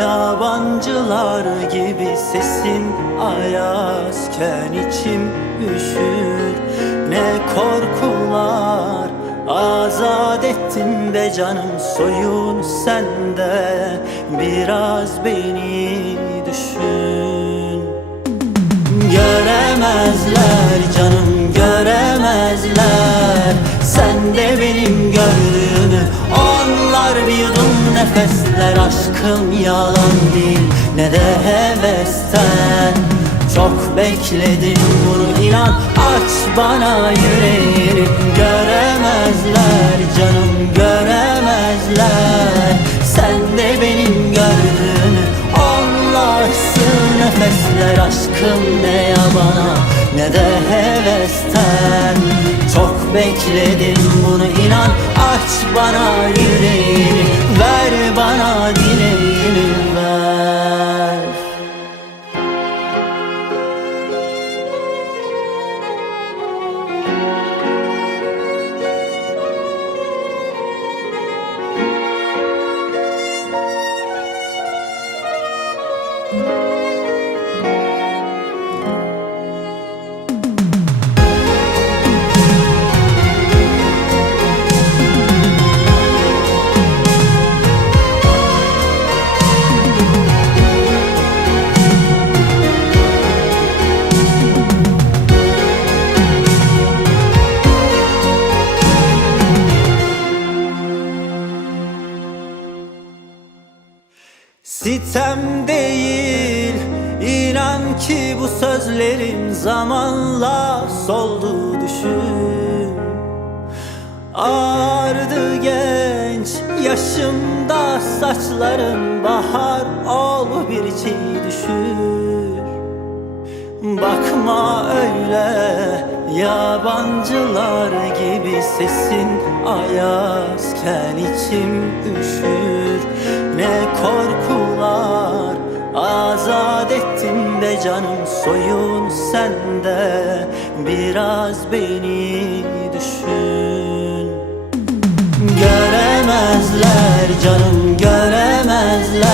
yabancılar gibi sesin ayazken içim üşür. Ne korkular azat ettin be canım soyun sende. Biraz beni düşün. Göremezler canım göremezler. Sen de benim gördüğümü Onlar bir yudum nefesler Aşkım yalan değil. Ne de hevesten Çok bekledim bunu. İnan Aç bana yüreğini. Göremezler canım göremezler. Sen de benim gördüğümü Onlarsın nefesler aşkım ne yabana. Ne de hevesten Çok bekledim bunu. İnan aç bana yüreğini Ver bana dileğini Sitem değil inan ki bu sözlerim zamanla soldu düşün. Ağardı genç yaşımda saçların bahar ol bir çiğ düşür. Bakma öyle yabancılar gibi sesin ayazken içim üşür. Ne korkular be canım soyun sende. Biraz beni düşün. Göremezler canım göremezler.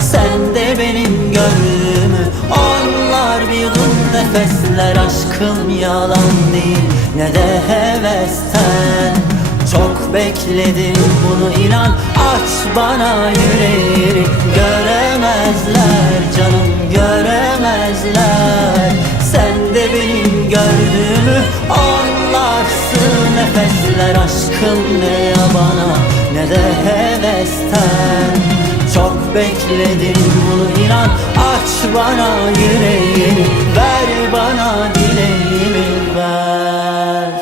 Sen de benim gördüğümü Onlar bir yudum nefesler Aşkım yalan değil. Ne de hevesten. Çok bekledim bunu inan. Aç bana yüreğini. Göremezler canım göremezler. Sen de benim gördüğümü Onlarsın nefesler Aşkım ne yabana ne de hevesten. Çok bekledim bunu inan. Aç bana yüreğini Ver bana dileğimi ver